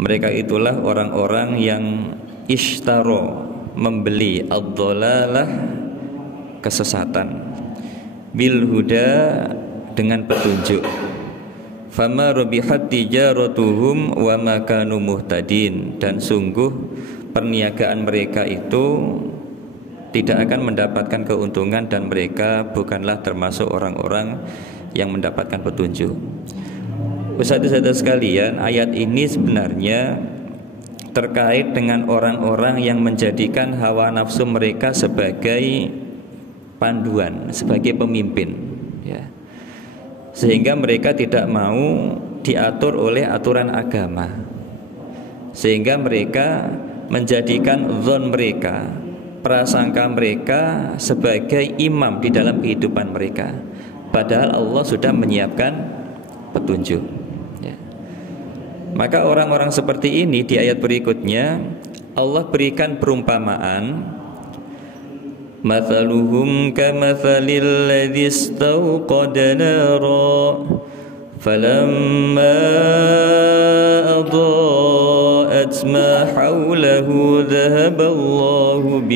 Mereka itulah orang-orang yang ishtaro, membeli ad-dhalalah, kesesatan, bil huda, dengan petunjuk. Fama rubihat tijaratuhum wa ma kanu muhtadin, dan sungguh perniagaan mereka itu tidak akan mendapatkan keuntungan dan mereka bukanlah termasuk orang-orang yang mendapatkan petunjuk. Ustaz-ustaz sekalian, ayat ini sebenarnya terkait dengan orang-orang yang menjadikan hawa nafsu mereka sebagai panduan, sebagai pemimpin, ya. Sehingga mereka tidak mau diatur oleh aturan agama, sehingga mereka menjadikan zon mereka, prasangka mereka sebagai imam di dalam kehidupan mereka, padahal Allah sudah menyiapkan petunjuk, ya. Maka orang-orang seperti ini di ayat berikutnya Allah berikan perumpamaan, mathaluhum kamathalil ladzi istawqada nara falamma adaa'at ma hawlahu dhahaballahu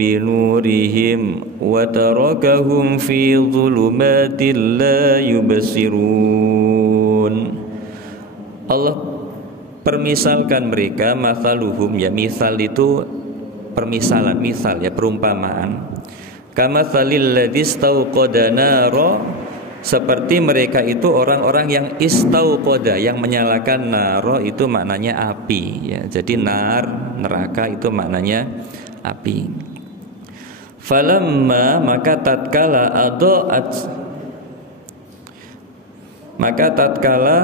binurihim wa tarakahum fi dhulumatin la yubsirun. Allah permisalkan mereka, mathaluhum, ya, misal itu permisalan, misal, ya, perumpamaan. Kamathalil ladzi istauqada nara, seperti mereka itu orang-orang yang istauqada, yang menyalakan. Naro itu maknanya api, ya. Jadi nar, neraka, itu maknanya api. Falamma, maka tatkala adaat, maka tatkala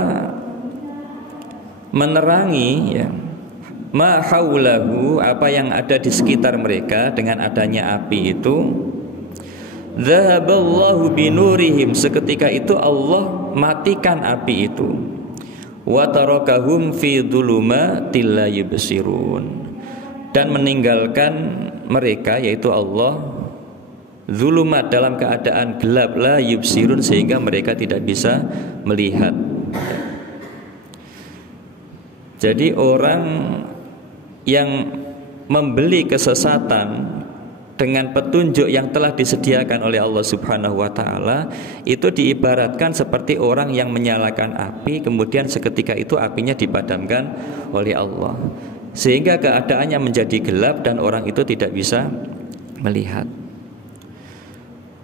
menerangi, ya, ma haulahu, apa yang ada di sekitar mereka dengan adanya api itu, dhahaballahu binurihim, seketika itu Allah matikan api itu, wa tarakahum fi dhulumatil la yubsirun, dan meninggalkan mereka, yaitu Allah, zulumat, dalam keadaan gelap, la yubsirun, sehingga mereka tidak bisa melihat. Jadi orang yang membeli kesesatan dengan petunjuk yang telah disediakan oleh Allah Subhanahu wa taala, itu diibaratkan seperti orang yang menyalakan api, kemudian seketika itu apinya dipadamkan oleh Allah, sehingga keadaannya menjadi gelap dan orang itu tidak bisa melihat.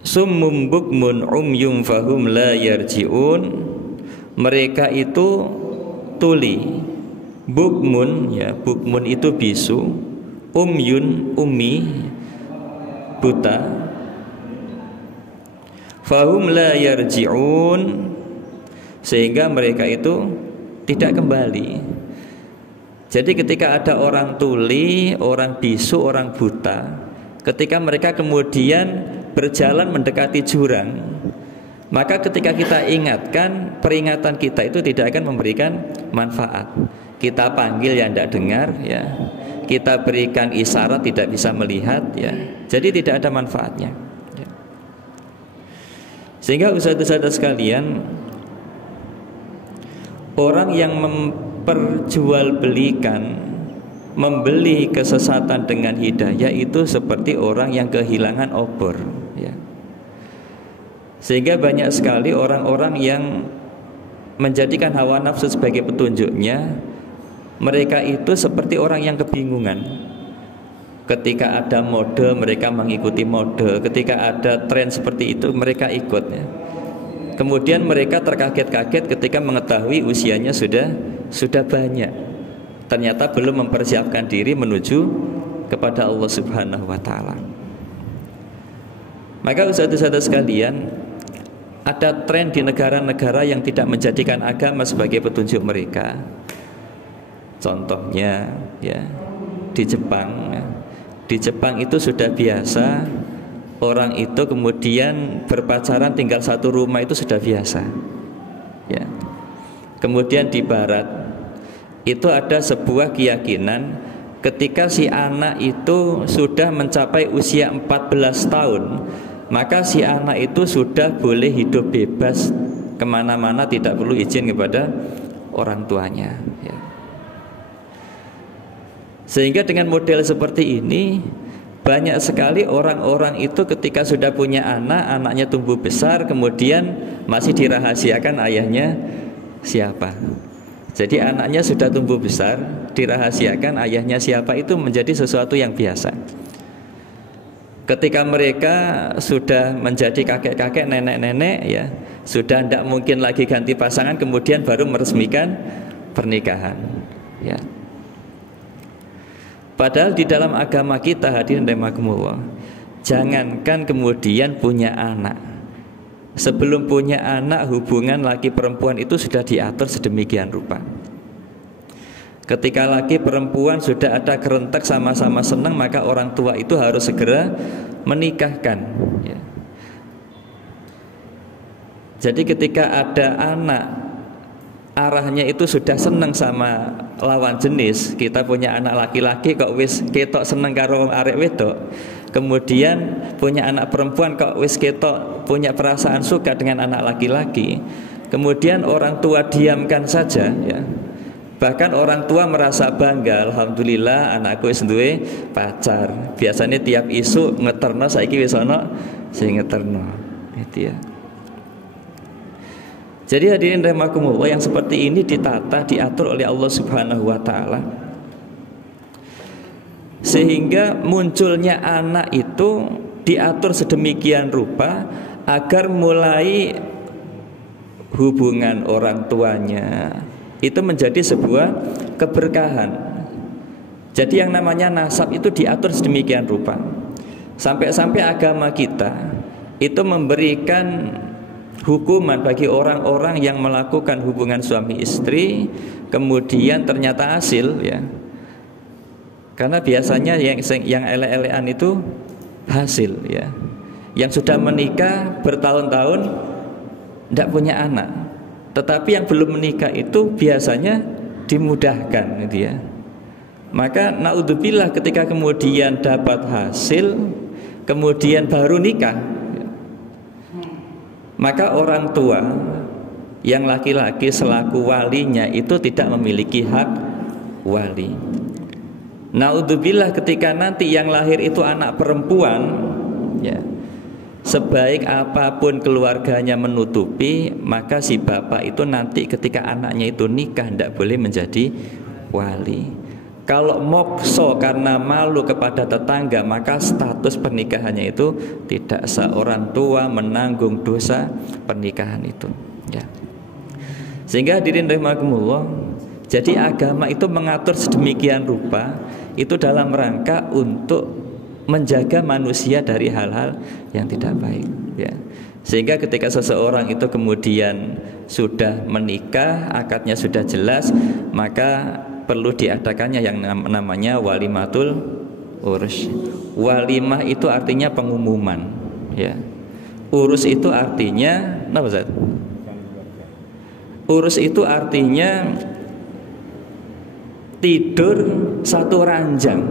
Summum bukmun umyum fahum la yarji'un, mereka itu tuli. Bukmun, ya, bukmun itu bisu, umyun, umi, buta. Fahum la yarji'un, sehingga mereka itu tidak kembali. Jadi ketika ada orang tuli, orang bisu, orang buta, ketika mereka kemudian berjalan mendekati jurang, maka ketika kita ingatkan, peringatan kita itu tidak akan memberikan manfaat. Kita panggil, ya, tidak dengar, ya. Kita berikan isyarat, tidak bisa melihat, ya. Jadi tidak ada manfaatnya, ya. Sehingga ustaz-ustaz sekalian, orang yang memperjualbelikan, membeli kesesatan dengan hidayah, itu seperti orang yang kehilangan obor, ya. Sehingga banyak sekali orang-orang yang menjadikan hawa nafsu sebagai petunjuknya, mereka itu seperti orang yang kebingungan. Ketika ada mode, mereka mengikuti mode. Ketika ada tren seperti itu, mereka ikut, ya. Kemudian mereka terkaget-kaget ketika mengetahui usianya sudah banyak. Ternyata belum mempersiapkan diri menuju kepada Allah Subhanahu wa taala. Maka ustaz-ustaz sekalian, ada tren di negara-negara yang tidak menjadikan agama sebagai petunjuk mereka. Contohnya, ya, di Jepang, ya. Di Jepang itu sudah biasa orang itu kemudian berpacaran tinggal satu rumah, itu sudah biasa, ya. Kemudian di Barat itu ada sebuah keyakinan, ketika si anak itu sudah mencapai usia 14 tahun, maka si anak itu sudah boleh hidup bebas kemana-mana tidak perlu izin kepada orang tuanya, ya. Sehingga dengan model seperti ini banyak sekali orang-orang itu ketika sudah punya anak, anaknya tumbuh besar, kemudian masih dirahasiakan ayahnya siapa. Jadi anaknya sudah tumbuh besar, dirahasiakan ayahnya siapa, itu menjadi sesuatu yang biasa. Ketika mereka sudah menjadi kakek-kakek, nenek-nenek, ya, sudah tidak mungkin lagi ganti pasangan, kemudian baru meresmikan pernikahan, ya. Padahal di dalam agama kita, hadirin rahimakumullah, jangankan kemudian punya anak, sebelum punya anak hubungan laki perempuan itu sudah diatur sedemikian rupa. Ketika laki perempuan sudah ada kerentek sama-sama senang, maka orang tua itu harus segera menikahkan, ya. Jadi ketika ada anak arahnya itu sudah seneng sama lawan jenis, kita punya anak laki-laki kok wis ketok seneng karo arek wedok, kemudian punya anak perempuan kok wis ketok punya perasaan suka dengan anak laki-laki, kemudian orang tua diamkan saja, ya. Bahkan orang tua merasa bangga, alhamdulillah anakku wis duwe pacar. Biasanya tiap isu ngeterno, saiki wis ana sing ngeterno, gitu, ya. Jadi hadirin rahimakumullah, yang seperti ini ditata, diatur oleh Allah Subhanahu wa taala. Sehingga munculnya anak itu diatur sedemikian rupa agar mulai hubungan orang tuanya itu menjadi sebuah keberkahan. Jadi yang namanya nasab itu diatur sedemikian rupa. Sampai-sampai agama kita itu memberikan hukuman bagi orang-orang yang melakukan hubungan suami istri kemudian ternyata hasil, ya. Karena biasanya yang ele-elean itu hasil, ya. Yang sudah menikah bertahun-tahun tidak punya anak, tetapi yang belum menikah itu biasanya dimudahkan, gitu, ya. Maka naudzubillah ketika kemudian dapat hasil kemudian baru nikah, maka orang tua yang laki-laki selaku walinya itu tidak memiliki hak wali. Naudzubillah ketika nanti yang lahir itu anak perempuan, ya, sebaik apapun keluarganya menutupi, maka si bapak itu nanti ketika anaknya itu nikah tidak boleh menjadi wali. Kalau mokso karena malu kepada tetangga, maka status pernikahannya itu tidak, seorang tua menanggung dosa pernikahan itu, ya. Sehingga hadirin rahimakumullah, jadi agama itu mengatur sedemikian rupa itu dalam rangka untuk menjaga manusia dari hal-hal yang tidak baik, ya. Sehingga ketika seseorang itu kemudian sudah menikah, akadnya sudah jelas, maka perlu diadakannya yang namanya walimatul urus. Walimah itu artinya pengumuman, ya. Urus itu artinya apa, Ustaz? Urus itu artinya tidur satu ranjang.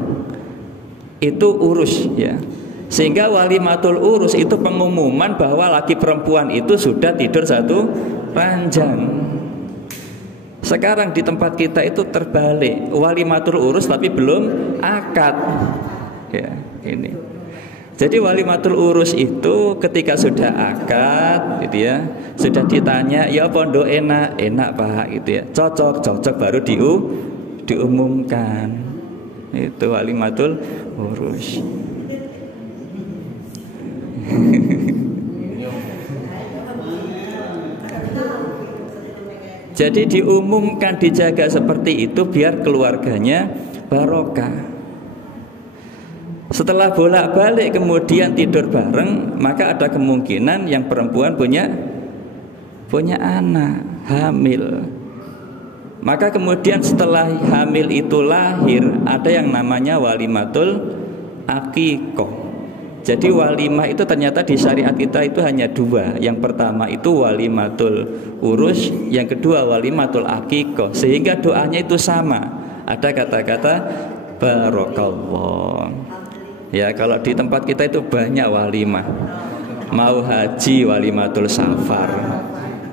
Itu urus, ya. Sehingga walimatul urus itu pengumuman bahwa laki perempuan itu sudah tidur satu ranjang. Sekarang di tempat kita itu terbalik, walimatul urus tapi belum akad, ya, ini. Jadi walimatul urus itu ketika sudah akad, gitu, ya, sudah ditanya, ya pondok enak, enak Pak, gitu, ya, cocok baru diumumkan. Itu walimatul urus. Jadi diumumkan, dijaga seperti itu biar keluarganya barokah. Setelah bolak-balik kemudian tidur bareng, maka ada kemungkinan yang perempuan punya anak, hamil. Maka kemudian setelah hamil itu lahir, ada yang namanya walimatul aqiqah. Jadi walimah itu ternyata di syariat kita itu hanya dua. Yang pertama itu walimatul urus, yang kedua walimatul aqiqah. Sehingga doanya itu sama. Ada kata-kata barokallah. Ya, kalau di tempat kita itu banyak walimah. Mau haji walimatul safar,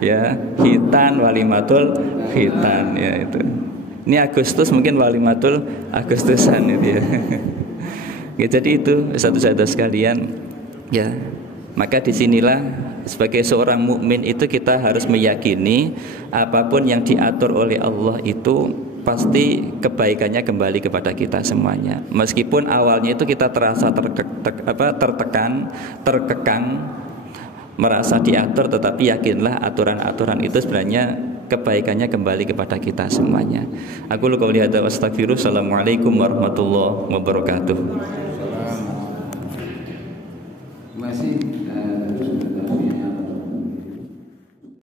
ya, hitan walimatul hitan ya itu. Ini Agustus mungkin walimatul Agustusan itu ya. Ya, jadi itu satu-satu sekalian ya. Maka disinilah sebagai seorang mukmin itu kita harus meyakini apapun yang diatur oleh Allah itu pasti kebaikannya kembali kepada kita semuanya. Meskipun awalnya itu kita terasa tertekan, terkekang, merasa diatur, tetapi yakinlah aturan-aturan itu sebenarnya kebaikannya kembali kepada kita semuanya. Aku qouli hadza wa astaghfirullah. Assalamualaikum warahmatullahi wabarakatuh.